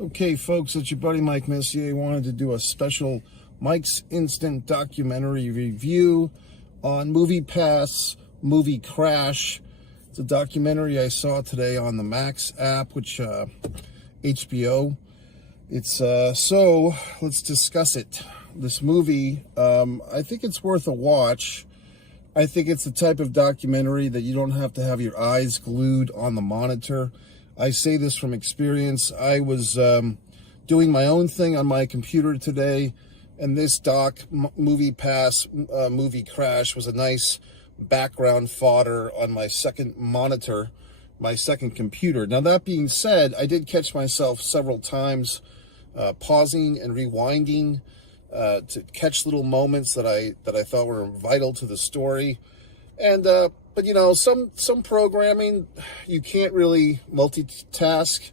Okay, folks, it's your buddy Mike Messier. Wanted to do a special Mike's Instant documentary review on Movie Movie Crash. It's a documentary I saw today on the Max app, which HBO. It's so let's discuss it. This movie, I think it's worth a watch. I think it's the type of documentary that you don't have to have your eyes glued on the monitor. I say this from experience. I was doing my own thing on my computer today, and this Movie Crash was a nice background fodder on my second monitor, my second computer. Now, that being said, I did catch myself several times pausing and rewinding to catch little moments that I thought were vital to the story. And but you know, some programming you can't really multitask,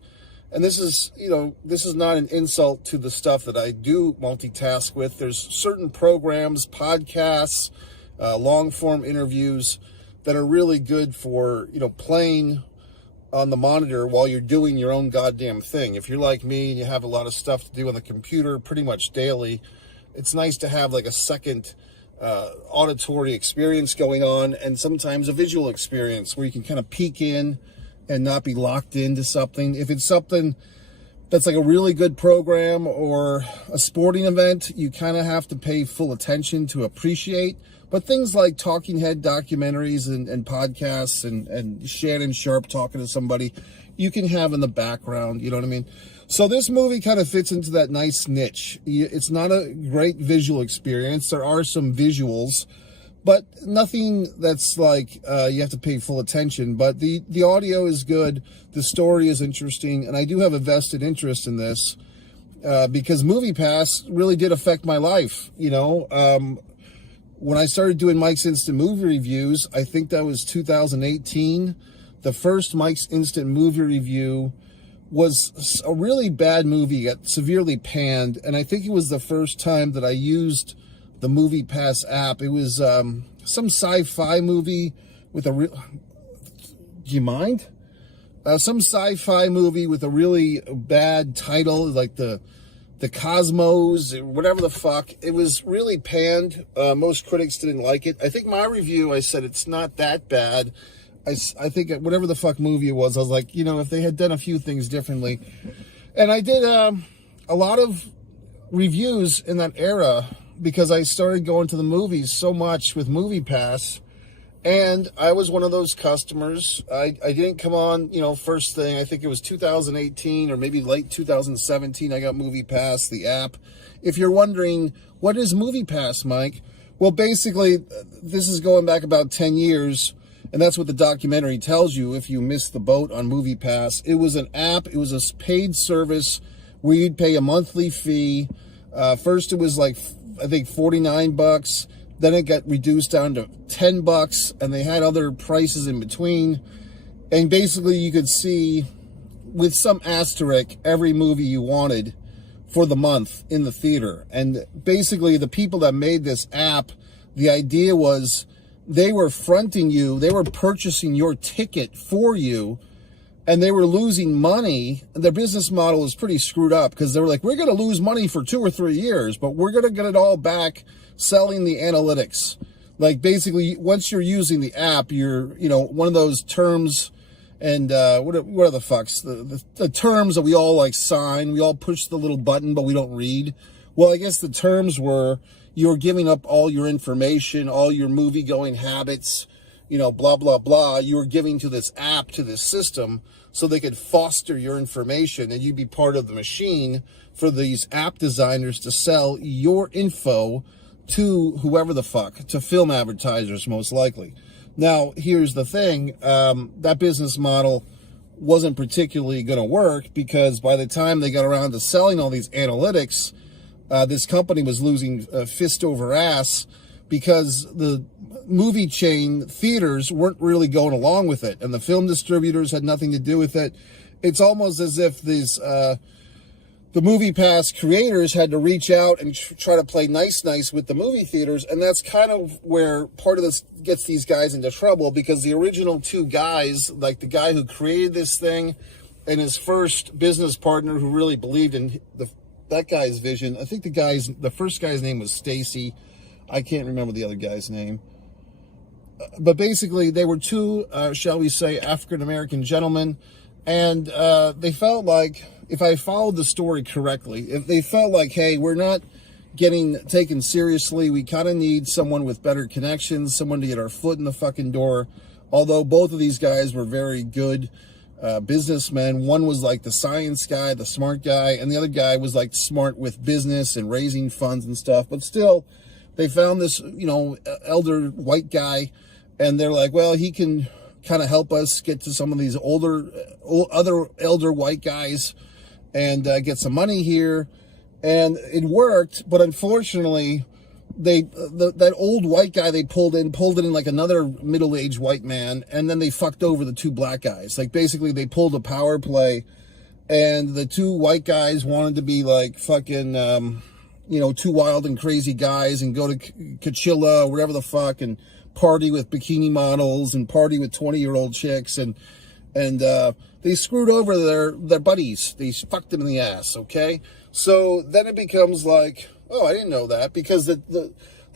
and this is not an insult to the stuff that I do multitask with. There's certain programs, podcasts, long form interviews that are really good for playing on the monitor while you're doing your own goddamn thing. If you're like me and you have a lot of stuff to do on the computer pretty much daily, it's nice to have like a second auditory experience going on, and sometimes a visual experience where you can kind of peek in and not be locked into something. If it's something that's like a really good program or a sporting event, you kind of have to pay full attention to appreciate. But things like talking head documentaries and podcasts and Shannon Sharpe talking to somebody, you can have in the background, you know what I mean? So this movie kind of fits into that nice niche. It's not a great visual experience. There are some visuals, but nothing that's like you have to pay full attention. But the audio is good. The story is interesting. And I do have a vested interest in this because MoviePass really did affect my life. When I started doing Mike's Instant movie reviews, I think that was 2018. The first Mike's Instant movie review was a really bad movie, got severely panned, and I think it was the first time that I used the MoviePass app. It was some sci-fi movie with a real... Do you mind? Some sci-fi movie with a really bad title, like the Cosmos, whatever the fuck. It was really panned. Most critics didn't like it. I think my review, I said it's not that bad. I think whatever the fuck movie it was, I was like, if they had done a few things differently. And I did a lot of reviews in that era because I started going to the movies so much with MoviePass. And I was one of those customers. I didn't come on, first thing. I think it was 2018 or maybe late 2017. I got MoviePass, the app. If you're wondering, what is MoviePass, Mike? Well, basically, this is going back about 10 years. And that's what the documentary tells you if you missed the boat on MoviePass. It was an app. It was a paid service where you'd pay a monthly fee. First, it was like, I think, $49. Then it got reduced down to $10, and they had other prices in between. And basically, you could see, with some asterisk, every movie you wanted for the month in the theater. And basically, the people that made this app, the idea was they were fronting you, they were purchasing your ticket for you, and they were losing money. Their business model is pretty screwed up because they were like, we're going to lose money for 2 or 3 years, but we're going to get it all back selling the analytics. Like, basically, once you're using the app, you're, one of those terms and what are the fucks? The terms that we all like sign, we all push the little button, but we don't read. Well, I guess the terms were you're giving up all your information, all your movie-going habits, blah, blah, blah. You were giving to this app, to this system, so they could foster your information, and you'd be part of the machine for these app designers to sell your info to whoever the fuck, to film advertisers, most likely. Now, here's the thing. That business model wasn't particularly going to work because by the time they got around to selling all these analytics, this company was losing fist over ass because the movie chain theaters weren't really going along with it, and the film distributors had nothing to do with it. It's almost as if these the MoviePass creators had to reach out and try to play nice with the movie theaters, and that's kind of where part of this gets these guys into trouble, because the original two guys, like the guy who created this thing and his first business partner who really believed in that guy's vision. I think the first guy's name was Stacy. I can't remember the other guy's name. But basically, they were two, shall we say, African-American gentlemen, and they felt like, if I followed the story correctly, if they felt like, hey, we're not getting taken seriously, we kind of need someone with better connections, someone to get our foot in the fucking door. Although both of these guys were very good businessmen. One was like the science guy, the smart guy, and the other guy was like smart with business and raising funds and stuff. But still, they found this, elder white guy, and they're like, well, he can kind of help us get to some of these other elder white guys and get some money here. And it worked, but unfortunately, that old white guy they pulled in like another middle-aged white man, and then they fucked over the two black guys. Like, basically, they pulled a power play, and the two white guys wanted to be like fucking, two wild and crazy guys and go to Coachella or whatever the fuck and party with bikini models and party with 20-year-old chicks, and they screwed over their buddies. They fucked them in the ass, okay? So then it becomes like, oh, I didn't know that, because the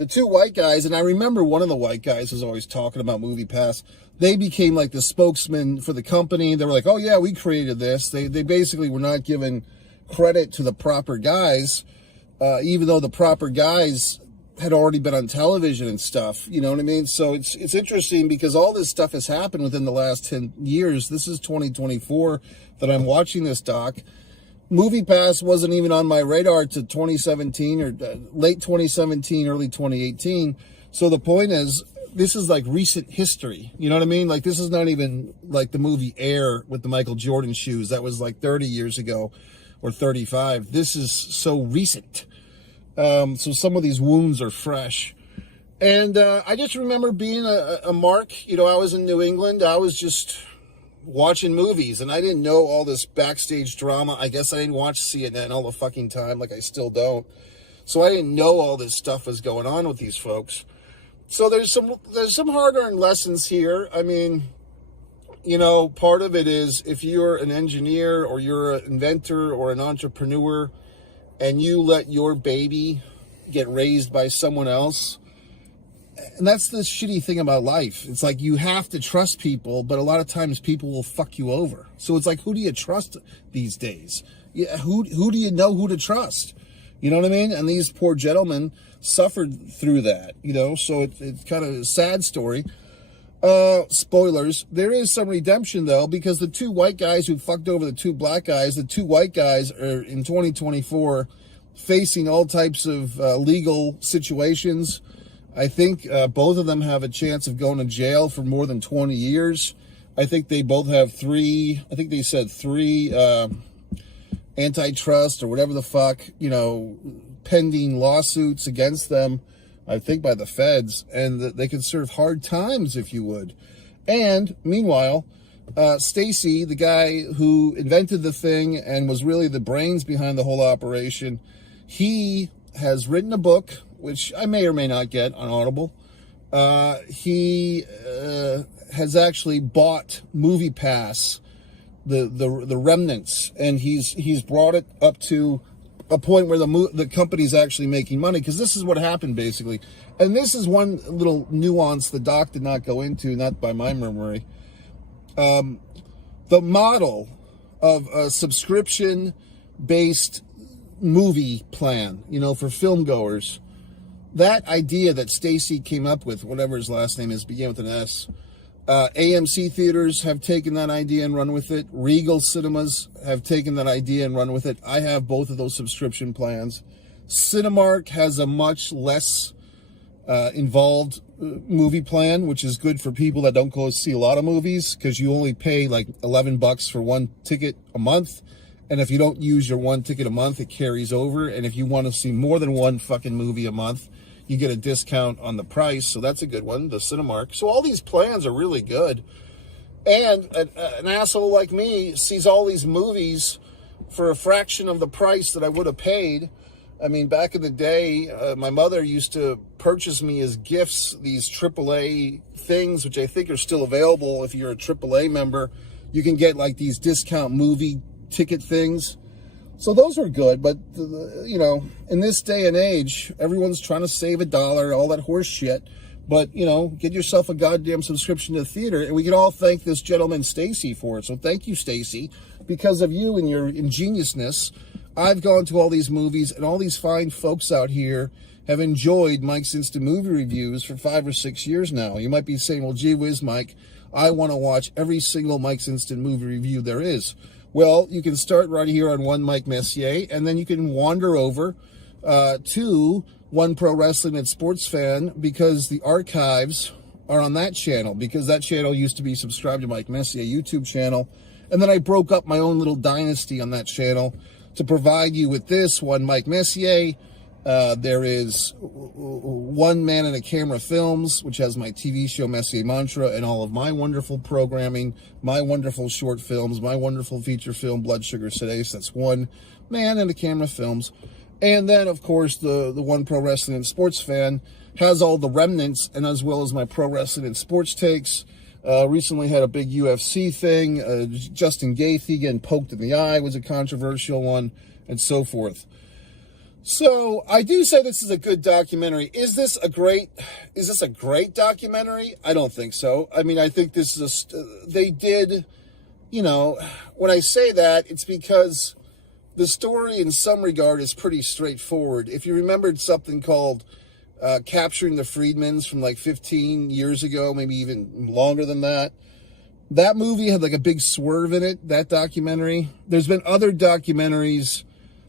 two white guys, and I remember one of the white guys was always talking about MoviePass. They became like the spokesman for the company. They were like, oh yeah, we created this. They basically were not giving credit to the proper guys, even though the proper guys had already been on television and stuff. You know what I mean? So it's interesting, because all this stuff has happened within the last 10 years. This is 2024 that I'm watching this doc. MoviePass wasn't even on my radar to 2017 or late 2017, early 2018. So the point is, this is like recent history. You know what I mean? Like, this is not even like the movie Air with the Michael Jordan shoes. That was like 30 years ago or 35. This is so recent. So some of these wounds are fresh. And I just remember being a mark. I was in New England. I was just watching movies, and I didn't know all this backstage drama. I guess I didn't watch CNN all the fucking time, like I still don't. So I didn't know all this stuff was going on with these folks. So there's some hard-earned lessons here. I mean, part of it is, if you're an engineer or you're an inventor or an entrepreneur and you let your baby get raised by someone else, and that's the shitty thing about life. It's like, you have to trust people, but a lot of times people will fuck you over. So it's like, who do you trust these days? Yeah, who do you know who to trust? You know what I mean? And these poor gentlemen suffered through that, so it's kind of a sad story. Spoilers. There is some redemption, though, because the two white guys who fucked over the two black guys, the two white guys are in 2024 facing all types of legal situations. I think both of them have a chance of going to jail for more than 20 years. I think they both have three antitrust or whatever the fuck, pending lawsuits against them, I think by the feds, and they could serve hard times, if you would. And meanwhile, Stacy, the guy who invented the thing and was really the brains behind the whole operation, he has written a book, which I may or may not get on Audible. He has actually bought MoviePass, the remnants, and he's brought it up to a point where the company's actually making money, because this is what happened basically. And this is one little nuance the doc did not go into, not by my memory. The model of a subscription-based movie plan, for film goers, that idea that Stacy came up with, whatever his last name is, began with an S. AMC theaters have taken that idea and run with it. Regal Cinemas have taken that idea and run with it. I have both of those subscription plans. Cinemark has a much less involved movie plan, which is good for people that don't go see a lot of movies, because you only pay like $11 for one ticket a month. And if you don't use your one ticket a month, it carries over. And if you want to see more than one fucking movie a month, you get a discount on the price. So that's a good one, the Cinemark. So all these plans are really good. And an asshole like me sees all these movies for a fraction of the price that I would have paid. I mean, back in the day, my mother used to purchase me as gifts these AAA things, which I think are still available if you're a AAA member. you can get like these discount movie ticket things. So those are good, but you know, in this day and age, everyone's trying to save a dollar, all that horse shit. But, you know, get yourself a goddamn subscription to the theater, and we can all thank this gentleman, Stacy, for it. So thank you, Stacy. Because of you and your ingeniousness, I've gone to all these movies, and all these fine folks out here have enjoyed Mike's Instant Movie Reviews for 5 or 6 years now. You might be saying, well, gee whiz, Mike, I want to watch every single Mike's Instant Movie Review there is. Well, you can start right here on One Mike Messier, and then you can wander over to One Pro Wrestling and Sports Fan, because the archives are on that channel, because that channel used to be subscribed to Mike Messier YouTube channel. And then I broke up my own little dynasty on that channel to provide you with this One Mike Messier. There is One Man and a Camera Films, which has my TV show Messier Mantra and all of my wonderful programming, my wonderful short films, my wonderful feature film Blood Sugar Sedace. That's One Man and a Camera Films. And then, of course, the One Pro Wrestling and Sports Fan has all the remnants, and as well as my pro wrestling and sports takes. Recently had a big UFC thing. Justin Gaethje getting poked in the eye was a controversial one, and so forth. So I do say this is a good documentary. Is this a great documentary? I don't think so. I mean, I think this is they did, you know, when I say that, it's because the story in some regard is pretty straightforward. If you remembered something called Capturing the Friedmans from like 15 years ago, maybe even longer than that, that movie had like a big swerve in it, that documentary. There's been other documentaries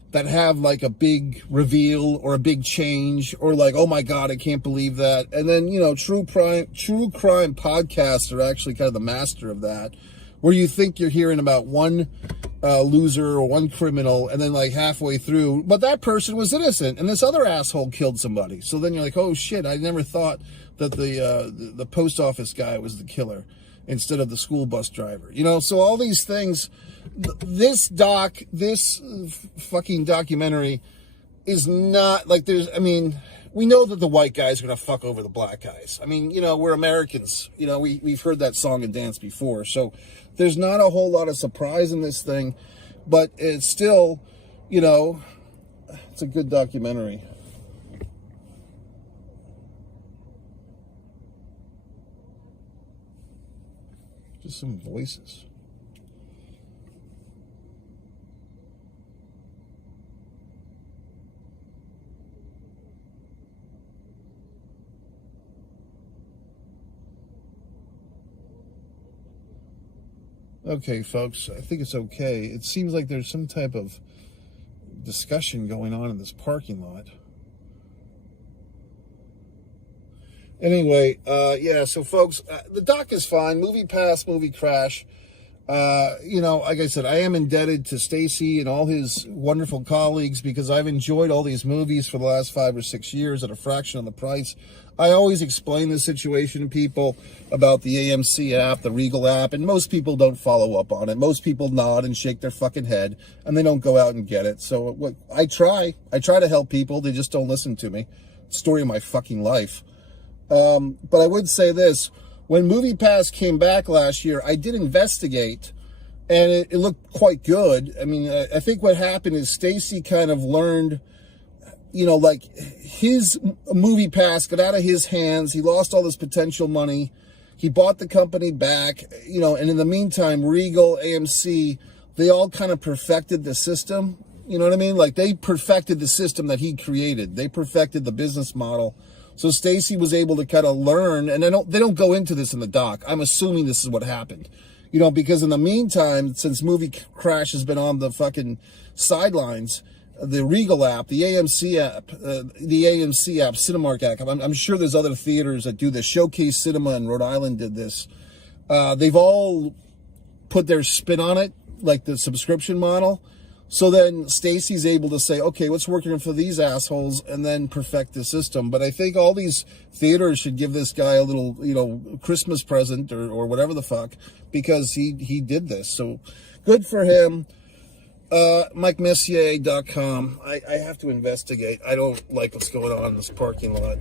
that have like a big reveal or a big change, or like, oh my God, I can't believe that. And then, you know, true crime podcasts are actually kind of the master of that, where you think you're hearing about one loser or one criminal, and then like halfway through, but that person was innocent and this other asshole killed somebody. So then you're like, oh shit, I never thought that the post office guy was the killer instead of the school bus driver. You know, so all these things, this fucking documentary is not like I mean, we know that the white guys are going to fuck over the black guys. I mean, you know, we're Americans. You know, we've heard that song and dance before. So there's not a whole lot of surprise in this thing, but it's still, you know, it's a good documentary. Just some voices. Okay, folks, I think it's okay. It seems like there's some type of discussion going on in this parking lot. Anyway, yeah, so folks, the doc is fine. Movie Pass, Movie Crash. You know, like I said, I am indebted to Stacy and all his wonderful colleagues, because I've enjoyed all these movies for the last 5 or 6 years at a fraction of the price. I always explain the situation to people about the AMC app, the Regal app, and most people don't follow up on it. Most people nod and shake their fucking head, and they don't go out and get it. So what I try to help people. They just don't listen to me. Story of my fucking life. But I would say this. When Movie Pass came back last year, I did investigate, and it looked quite good. I mean, I think what happened is Stacy kind of learned, you know, like his Movie Pass got out of his hands. He lost all this potential money. He bought the company back, you know, and in the meantime, Regal, AMC, they all kind of perfected the system. You know what I mean? Like, they perfected the system that he created. They perfected the business model. So Stacy was able to kind of learn, and they don't go into this in the doc. I'm assuming this is what happened. You know, because in the meantime, since Movie Crash has been on the fucking sidelines, the Regal app, the AMC app, Cinemark app, I'm sure there's other theaters that do this. Showcase Cinema in Rhode Island did this. They've all put their spin on it, like the subscription model. So then Stacy's able to say, okay, what's working for these assholes, and then perfect the system. But I think all these theaters should give this guy a little, you know, Christmas present or whatever the fuck, because he did this. So good for him. MikeMessier.com. I have to investigate. I don't like what's going on in this parking lot.